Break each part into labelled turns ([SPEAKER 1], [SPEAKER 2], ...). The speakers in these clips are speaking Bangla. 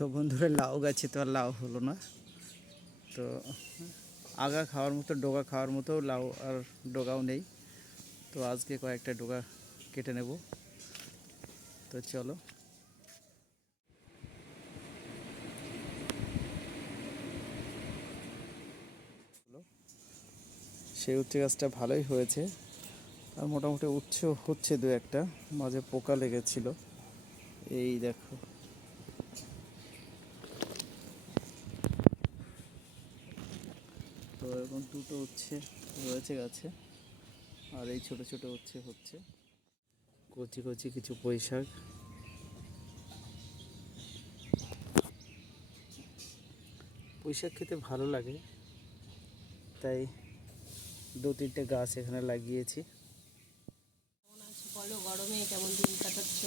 [SPEAKER 1] তো বন্ধুরা, লাউ গাছে তো আর লাউ হলো না। তো আগা খাওয়ার মতো, ডোগা খাওয়ার মতো লাউ আর ডোগাও নেই। তো আজকে কয়েকটা ডোগা কেটে নেব। তো চলো। সেই উচ্ছে গাছটা ভালোই হয়েছে। আর মোটামুটি উচ্ছে হচ্ছে দু একটা, মাঝে পোকা লেগেছিল। এই দেখো। তো এখন দুটো হচ্ছে রয়েছে গাছে। আর এই ছোট ছোট উচ্ছে হচ্ছে। কচি কচি কিছু পুঁই শাক। খেতে ভালো লাগে। তাই দু তিনটে গাছ এখানে লাগিয়েছি।
[SPEAKER 2] বলো? গরমে কেমন দিন কাটাচ্ছ?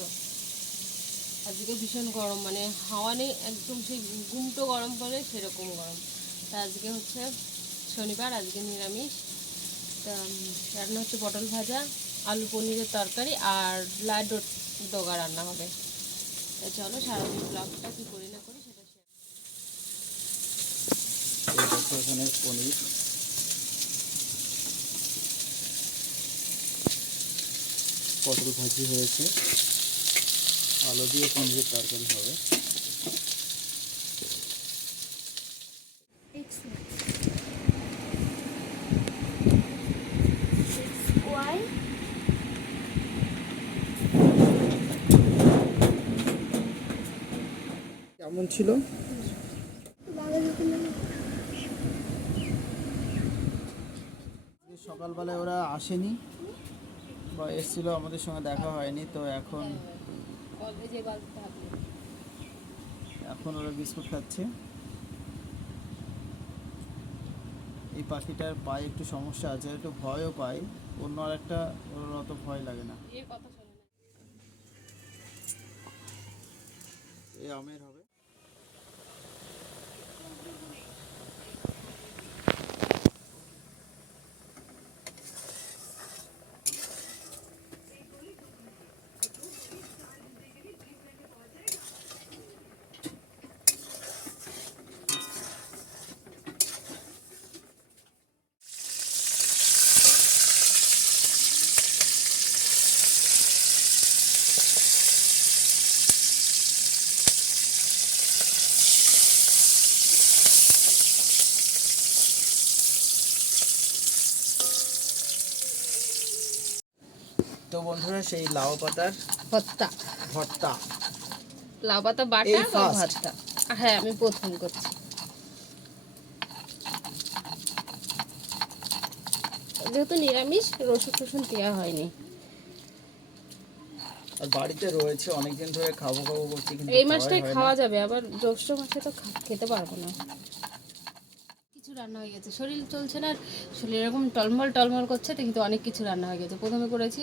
[SPEAKER 2] আজকে ভীষণ গরম মানে হাওয়া নেই একদম সেই গুমটো গরম পড়ে সেরকম গরম। তা আজকে হচ্ছে শনিবার, আজকে নিরামিষ। তা রান্না হচ্ছে পটল ভাজা, আলু পনিরের তরকারি আর লাড ডোগা রান্না হবে। তা চলো সারাদিন ব্লগটা কী করি না করি সেটা শেয়ার
[SPEAKER 1] পনির। পটল ভাজি হয়েছে। আলু দিয়ে পনিরের তরকারি হবে। কেমন ছিল? সকালবেলায় ওরা আসেনি বা এসেছিল আমাদের সঙ্গে দেখা হয়নি তো এখন এখন ওরা বিস্কুট খাচ্ছে। এই পাখিটার পায়ে একটু সমস্যা আছে একটু ভয়ও পায়। অন্য আর একটা ওর অত ভয় লাগে না।
[SPEAKER 2] এর কথা শোনে না।
[SPEAKER 1] এই আমের তো বন্ধুরা সেই লাউ পাতার
[SPEAKER 2] ভত্তা
[SPEAKER 1] ভর্তা।
[SPEAKER 2] লাউ পাতা বাটা বা ভর্তা? হ্যাঁ আমি প্রথম করছি। যেহেতু নিরামিষ রসুন টসুন দেওয়া হয়নি।
[SPEAKER 1] আর বাড়িতে রয়েছে অনেকদিন ধরে খাব খাব করছি কিন্তু
[SPEAKER 2] এই
[SPEAKER 1] না।
[SPEAKER 2] খাওয়া যাবে আবার জ্যৈষ্ঠ মাসে তো খেতে পারব না। কিছু রান্না হয়ে গেছে। শরীর চলছে না, শরীর এরকম টলমল টলমল করছে তো কিন্তু অনেক কিছু রান্না হয়ে গেছে। প্রথমে করেছি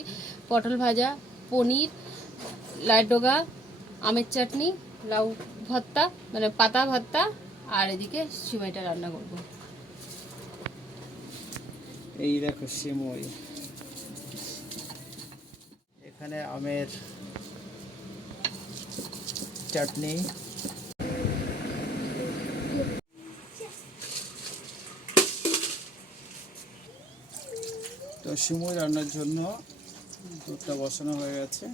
[SPEAKER 2] পটল ভাজা, পনির, লাইট ডোগা, আমের চাটনি, লাউ ভর্তা মানে পাতা ভর্তা, আর এদিকে সিমাইটা রান্না করব।
[SPEAKER 1] এই দেখো সিমই। এখানে আমের চাটনি সিমই রান্নার জন্য দুধটা বসানো হয়ে গেছে।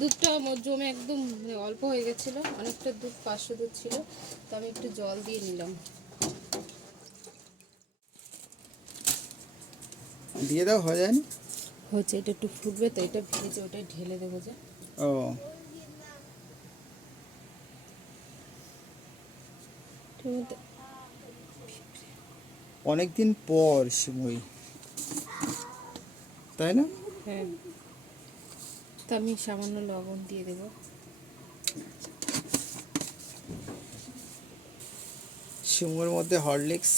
[SPEAKER 2] দুধটা জমে একদম অল্প হয়ে গেছিল অনেকটা দুধ পাঁচশো দুধ ছিল তো আমি একটু জল দিয়ে নিলাম।
[SPEAKER 1] দিয়ে দাও হয়ে যায়নি?
[SPEAKER 2] হচ্ছে এটা একটু ফুটবে তো এটা ভেজে ওটাই ঢেলে দেবো যে।
[SPEAKER 1] ও। অনেকদিন পর সিমই। তাই না?
[SPEAKER 2] হ্যাঁ। তো আমি সামান্য লবণ দিয়ে দেবো।
[SPEAKER 1] সিমুর মধ্যে হরলিক্স।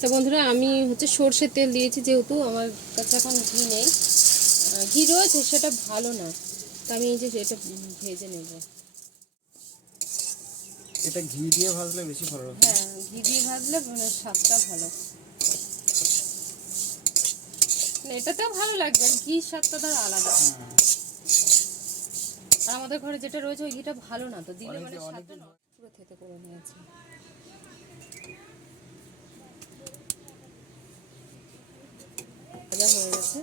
[SPEAKER 2] তো বন্ধুরা আমি হচ্ছে সর্ষের তেল দিয়েছি যেহেতু আমার কাছে এখন ঘি নেই। ঘি রয়েছে সেটা ভালো না। তো আমি এই যে এটা ভেজে নেব।
[SPEAKER 1] এটা ঘি দিয়ে ভাজলে বেশি ভালো
[SPEAKER 2] হ্যাঁ ঘি দিয়ে ভাজলে মানে স্বাদটা ভালো। না, এটাতেও ভালো লাগবে ঘির স্বাদটা ধর আলাদা। আর আমাদের ঘরে যেটা রয়েছে ওই ঘিটা ভালো না তো দিলে মানে স্বাদটা না পুরো থেতে করে নিয়েছি। ভাজা হয়ে গেছে।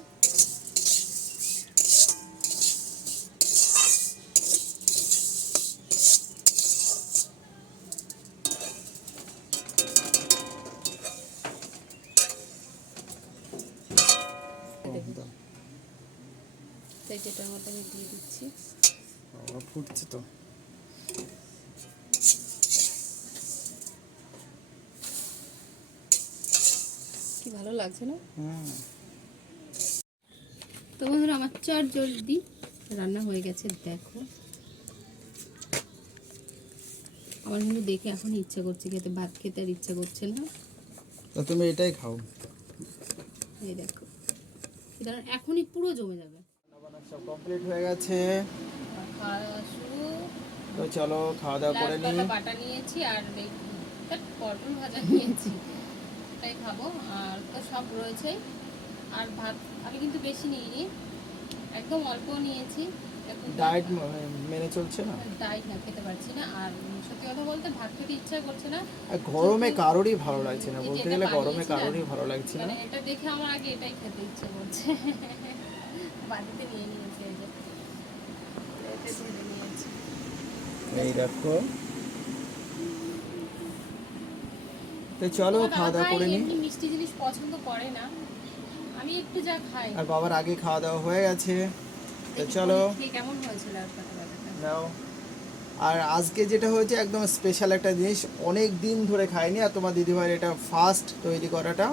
[SPEAKER 2] তাই যেটার মধ্যে আমি দিয়ে দিচ্ছি।
[SPEAKER 1] ফুটছে তো।
[SPEAKER 2] কি ভালো লাগছে না? তো বন্ধুরা আমার চার জলদি রান্না হয়ে গেছে দেখো। আমার কিন্তু দেখে এখন ইচ্ছা করছে খেতে ভাত খেতে আর ইচ্ছা করছে না।
[SPEAKER 1] তো তুমি এটাই খাও।
[SPEAKER 2] এই দেখো। এটা এখনই পুরো জমে যাবে।
[SPEAKER 1] সব কমপ্লিট হয়ে গেছে। তো চলো খাওয়া দাওয়া করে নিই
[SPEAKER 2] বাটা নিয়েছি আর পটল ভাজা নিয়েছি। এটাই খাব আর তো সব রয়েছে। আর ভাত আমি কিন্তু বেশি নিইনি একদম অল্প নিয়েছি।
[SPEAKER 1] ডায়েট মেনে চলছে না?
[SPEAKER 2] ডাইট না খেতে পারছি না। আর সত্যি কথা বলতে ভাত খেতে ইচ্ছা করছে না।
[SPEAKER 1] গরমে কারোরই ভালো লাগছে না। বলতে গেলে গরমে কারোরই ভালো লাগছে না।
[SPEAKER 2] মানে এটা দেখে আমার আগে এটাই খেতে ইচ্ছে করছে। বাড়িতে নিয়ে নিয়েছি এই যে এতে ঢেলে নিয়েছি
[SPEAKER 1] এই দেখো। তো চলো খাওয়া দাওয়া করে
[SPEAKER 2] এমনি মিষ্টি জিনিস পছন্দ করে না। আমি একটু যা খাই।
[SPEAKER 1] আর বাবার আগে খাওয়া দাওয়া হয়ে গেছে। তো চলো।
[SPEAKER 2] কেমন হয়েছিল
[SPEAKER 1] নাও। আর আজকে যেটা হয়েছে একদম স্পেশাল একটা জিনিস। অনেক দিন ধরে খাইনি আর তোমার দিদিভাইয়ের এটা ফার্স্ট তৈরি করাটা।